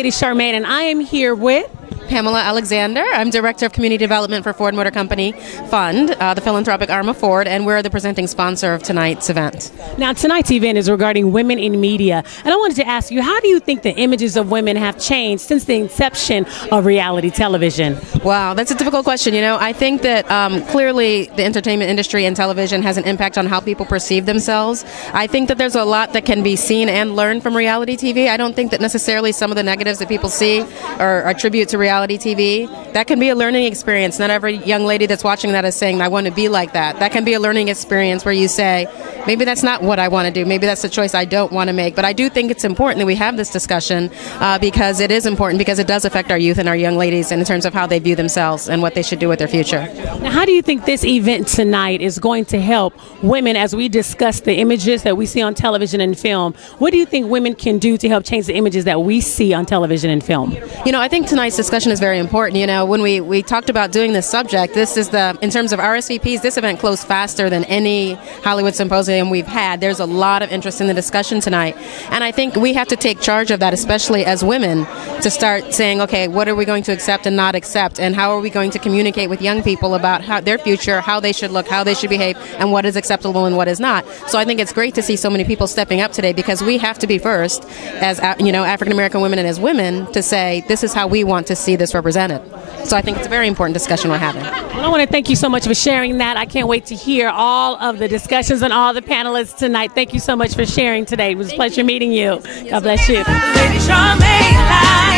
Lady Charmaine, and I am here with Pamela Alexander. I'm Director of Community Development for Ford Motor Company Fund, the philanthropic arm of Ford, and we're the presenting sponsor of tonight's event. Now, tonight's event is regarding women in media, and I wanted to ask you, how do you think the images of women have changed since the inception of reality television? Wow, that's a difficult question. You know, I think that clearly the entertainment industry and television has an impact on how people perceive themselves. I think that there's a lot that can be seen and learned from reality TV. I don't think that necessarily some of the negatives that people see or attribute to reality TV, that can be a learning experience. Not every young lady that's watching that is saying, I want to be like that. That can be a learning experience where you say, maybe that's not what I want to do. Maybe that's a choice I don't want to make. But I do think it's important that we have this discussion because it is important, because it does affect our youth and our young ladies in terms of how they view themselves and what they should do with their future. Now, how do you think this event tonight is going to help women as we discuss the images that we see on television and film? What do you think women can do to help change the images that we see on television and film? You know, I think tonight's discussion is very important. You know, when we talked about doing this subject, this is in terms of RSVPs, this event closed faster than any Hollywood symposium we've had. There's a lot of interest in the discussion tonight. And I think we have to take charge of that, especially as women, to start saying, okay, what are we going to accept and not accept? And how are we going to communicate with young people about their future, how they should look, how they should behave, and what is acceptable and what is not? So I think it's great to see so many people stepping up today, because we have to be first as, you know, African American women and as women to say, this is how we want to see this represented. So I think it's a very important discussion we're having. Well, I want to thank you so much for sharing that. I can't wait to hear all of the discussions and all the panelists tonight. Thank you so much for sharing today. It was a pleasure meeting you. God bless you. Lady Charmaine.